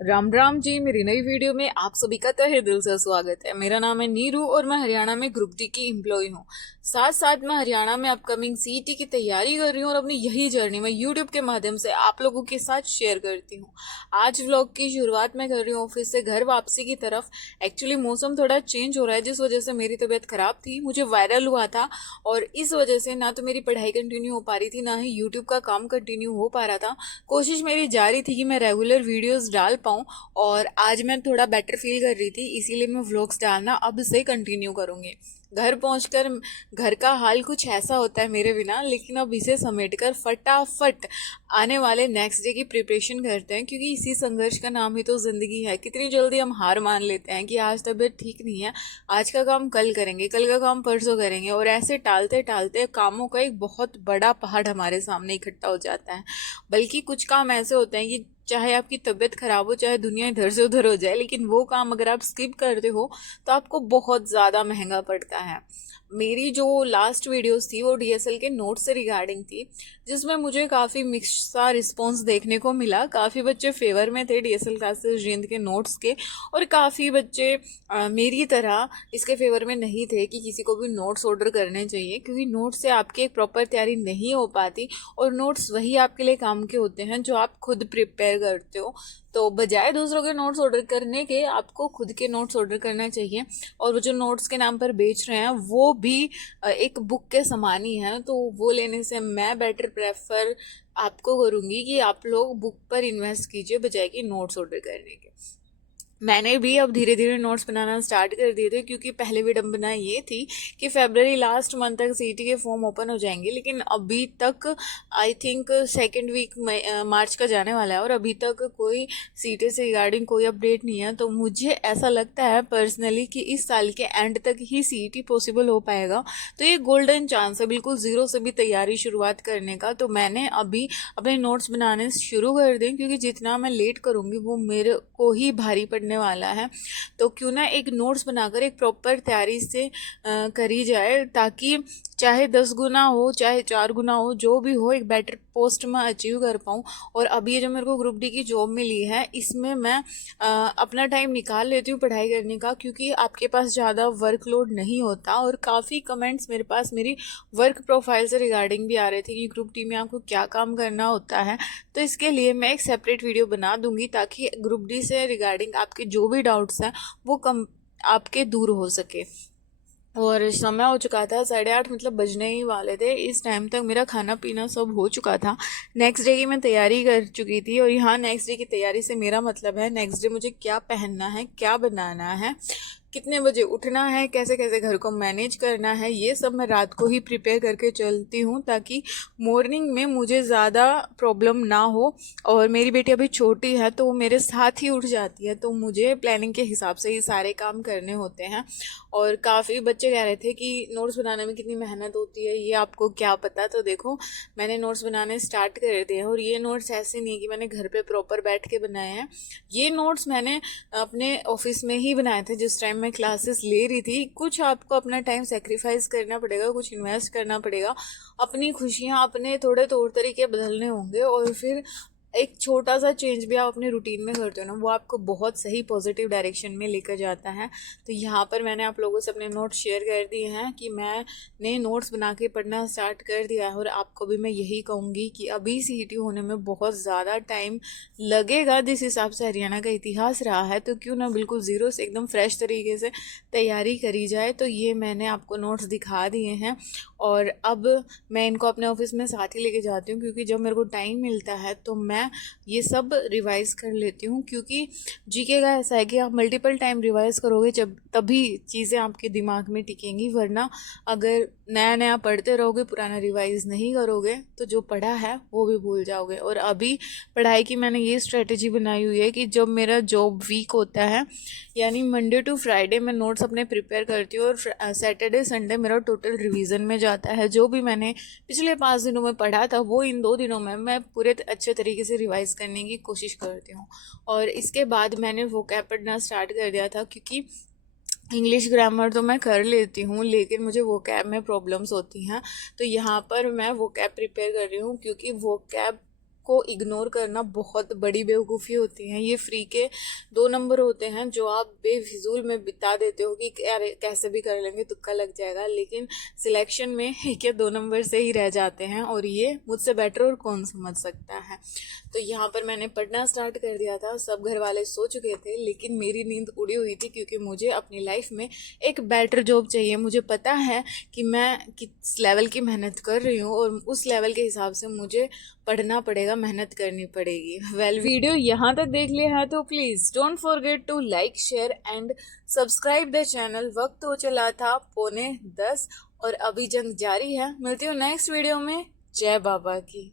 राम राम जी। मेरी नई वीडियो में आप सभी का तहे दिल से स्वागत है। मेरा नाम है नीरू और मैं हरियाणा में ग्रुप डी की एम्प्लॉय हूँ। साथ साथ मैं हरियाणा में अपकमिंग सीईटी की तैयारी कर रही हूँ और अपनी यही जर्नी मैं यूट्यूब के माध्यम से आप लोगों के साथ शेयर करती हूँ। आज व्लॉग की शुरुआत मैं कर रही हूँ ऑफिस से घर वापसी की तरफ। एक्चुअली मौसम थोड़ा चेंज हो रहा है जिस वजह से मेरी तबीयत खराब थी, मुझे वायरल हुआ था और इस वजह से ना तो मेरी पढ़ाई कंटिन्यू हो पा रही थी, ना ही यूट्यूब का काम कंटिन्यू हो पा रहा था। कोशिश मेरी जारी थी कि मैं रेगुलर वीडियोस डाल पाऊँ और आज मैं थोड़ा बेटर फील कर रही थी, इसीलिए मैं व्लॉग्स डालना अब से कंटिन्यू करूँगी। घर पहुंचकर घर का हाल कुछ ऐसा होता है मेरे बिना, लेकिन अब इसे समेटकर फटाफट आने वाले नेक्स्ट डे की प्रिपरेशन करते हैं, क्योंकि इसी संघर्ष का नाम ही तो ज़िंदगी है। कितनी जल्दी हम हार मान लेते हैं कि आज तबीयत ठीक नहीं है, आज का काम कल करेंगे, कल का काम परसों करेंगे, और ऐसे टालते टालते कामों का एक बहुत बड़ा पहाड़ हमारे सामने इकट्ठा हो जाता है। बल्कि कुछ काम ऐसे होते हैं कि चाहे आपकी तबीयत खराब हो, चाहे दुनिया इधर से उधर हो जाए, लेकिन वो काम अगर आप स्किप करते हो तो आपको बहुत ज़्यादा महंगा पड़ता है। मेरी जो लास्ट वीडियोस थी वो डीएसएल के नोट्स से रिगार्डिंग थी, जिसमें मुझे काफ़ी मिक्स सा रिस्पॉन्स देखने को मिला। काफ़ी बच्चे फेवर में थे डीएसएल क्लासेस जिंद के नोट्स के, और काफ़ी बच्चे मेरी तरह इसके फेवर में नहीं थे कि किसी को भी नोट्स ऑर्डर करने चाहिए, क्योंकि नोट्स से आपकी एक प्रॉपर तैयारी नहीं हो पाती और नोट्स वही आपके लिए काम के होते हैं जो आप खुद प्रिपेयर करते हो। तो बजाय दूसरों के नोट्स ऑर्डर करने के आपको खुद के नोट्स ऑर्डर करना चाहिए। और वो जो नोट्स के नाम पर बेच रहे हैं वो भी एक बुक के समान ही है, तो वो लेने से मैं बेटर प्रेफर आपको करूँगी कि आप लोग बुक पर इन्वेस्ट कीजिए बजाय कि नोट्स ऑर्डर करने के। मैंने भी अब धीरे धीरे नोट्स बनाना स्टार्ट कर दिए थे, क्योंकि पहले विडंबना ये थी कि फरवरी लास्ट मंथ तक सीईटी के फॉर्म ओपन हो जाएंगे, लेकिन अभी तक आई थिंक सेकेंड वीक मार्च का जाने वाला है और अभी तक कोई सीईटी से रिगार्डिंग कोई अपडेट नहीं है। तो मुझे ऐसा लगता है पर्सनली कि इस साल के एंड तक ही सीईटी पॉसिबल हो पाएगा। तो ये गोल्डन चांस है बिल्कुल ज़ीरो से भी तैयारी शुरुआत करने का। तो मैंने अभी अपने नोट्स बनाने शुरू कर दें, क्योंकि जितना मैं लेट करूँगी वो मेरे को ही भारी पड़ने वाला है। तो क्यों ना एक नोट्स बनाकर एक प्रॉपर तैयारी से करी जाए, ताकि चाहे 10 गुना हो चाहे 4 गुना हो, जो भी हो एक बेटर पोस्ट में अचीव कर पाऊँ। और अभी ये जो मेरे को ग्रुप डी की जॉब मिली है इसमें मैं अपना टाइम निकाल लेती हूँ पढ़ाई करने का, क्योंकि आपके पास ज़्यादा वर्कलोड नहीं होता। और काफ़ी कमेंट्स मेरे पास मेरी वर्क प्रोफाइल से रिगार्डिंग भी आ रहे थे कि ग्रुप डी में आपको क्या काम करना होता है। तो इसके लिए मैं एक सेपरेट वीडियो बना दूंगी, ताकि ग्रुप डी से रिगार्डिंग आपके जो भी डाउट्स हैं वो कम आपके दूर हो सके। और समय हो चुका था 8:30, मतलब बजने ही वाले थे। इस टाइम तक मेरा खाना पीना सब हो चुका था। नेक्स्ट डे की मैं तैयारी कर चुकी थी, और यहाँ नेक्स्ट डे की तैयारी से मेरा मतलब है नेक्स्ट डे मुझे क्या पहनना है, क्या बनाना है, कितने बजे उठना है, कैसे कैसे घर को मैनेज करना है, ये सब मैं रात को ही प्रिपेयर करके चलती हूँ, ताकि मॉर्निंग में मुझे ज़्यादा प्रॉब्लम ना हो। और मेरी बेटी अभी छोटी है तो वो मेरे साथ ही उठ जाती है, तो मुझे प्लानिंग के हिसाब से ही सारे काम करने होते हैं। और काफ़ी बच्चे कह रहे थे कि नोट्स बनाने में कितनी मेहनत होती है, ये आपको क्या पता। तो देखो मैंने नोट्स बनाने स्टार्ट कर दिए हैं, और ये नोट्स ऐसे नहीं है कि मैंने घर पे प्रॉपर बैठ के बनाए हैं। ये नोट्स मैंने अपने ऑफिस में ही बनाए थे जिस टाइम मैं क्लासेस ले रही थी। कुछ आपको अपना टाइम सेक्रीफाइस करना पड़ेगा, कुछ इन्वेस्ट करना पड़ेगा, अपनी खुशियाँ अपने थोड़े तौर तरीके बदलने होंगे, और फिर एक छोटा सा चेंज भी आप अपने रूटीन में करते हो ना, वो आपको बहुत सही पॉजिटिव डायरेक्शन में लेकर जाता है। तो यहाँ पर मैंने आप लोगों से अपने नोट्स शेयर कर दिए हैं कि मैंने नोट्स बना के पढ़ना स्टार्ट कर दिया है। और आपको भी मैं यही कहूँगी कि अभी सीईटी होने में बहुत ज़्यादा टाइम लगेगा जिस हिसाब से हरियाणा का इतिहास रहा है, तो क्यों ना बिल्कुल ज़ीरो से एकदम फ्रेश तरीके से तैयारी करी जाए। तो ये मैंने आपको नोट्स दिखा दिए हैं, और अब मैं इनको अपने ऑफिस में साथ ही लेके जाती हूँ, क्योंकि जब मेरे को टाइम मिलता है तो मैं ये सब रिवाइज़ कर लेती हूँ। क्योंकि जीके का ऐसा है कि आप मल्टीपल टाइम रिवाइज़ करोगे जब तभी चीज़ें आपके दिमाग में टिकेंगी, वरना अगर नया नया पढ़ते रहोगे पुराना रिवाइज़ नहीं करोगे तो जो पढ़ा है वो भी भूल जाओगे। और अभी पढ़ाई की मैंने ये स्ट्रेटजी बनाई हुई है कि जब मेरा जॉब वीक होता है, यानी मंडे टू फ्राइडे मैं नोट्स अपने प्रिपेयर करती हूँ, और सैटरडे संडे मेरा टोटल रिवीजन में जाता है। जो भी मैंने पिछले 5 दिनों में पढ़ा था वो इन 2 दिनों में मैं पूरे अच्छे तरीके से रिवाइज करने की कोशिश करती हूँ। और इसके बाद मैंने वोकैब पढ़ना स्टार्ट कर दिया था, क्योंकि इंग्लिश ग्रामर तो मैं कर लेती हूँ लेकिन मुझे वोकैब में प्रॉब्लम्स होती हैं। तो यहाँ पर मैं वोकैब प्रिपेयर कर रही हूँ, क्योंकि वोकैब को इग्नोर करना बहुत बड़ी बेवकूफ़ी होती है। ये फ्री के 2 नंबर होते हैं जो आप बेफिजूल में बिता देते हो कि यार कैसे भी कर लेंगे, तुक्का लग जाएगा, लेकिन सिलेक्शन में 1 या 2 नंबर से ही रह जाते हैं और ये मुझसे बेटर और कौन समझ सकता है। तो यहाँ पर मैंने पढ़ना स्टार्ट कर दिया था, सब घर वाले सो चुके थे, लेकिन मेरी नींद उड़ी हुई थी क्योंकि मुझे अपनी लाइफ में एक बेटर जॉब चाहिए। मुझे पता है कि मैं किस लेवल की मेहनत कर रही हूँ और उस लेवल के हिसाब से मुझे पढ़ना पड़ेगा, मेहनत करनी पड़ेगी। वीडियो यहाँ तक देख लिया है तो please don't forget to like, share and subscribe the channel. वक्त हो चला था 9:45 और अभी जंग जारी है। मिलती हूँ नेक्स्ट वीडियो में। जय बाबा की।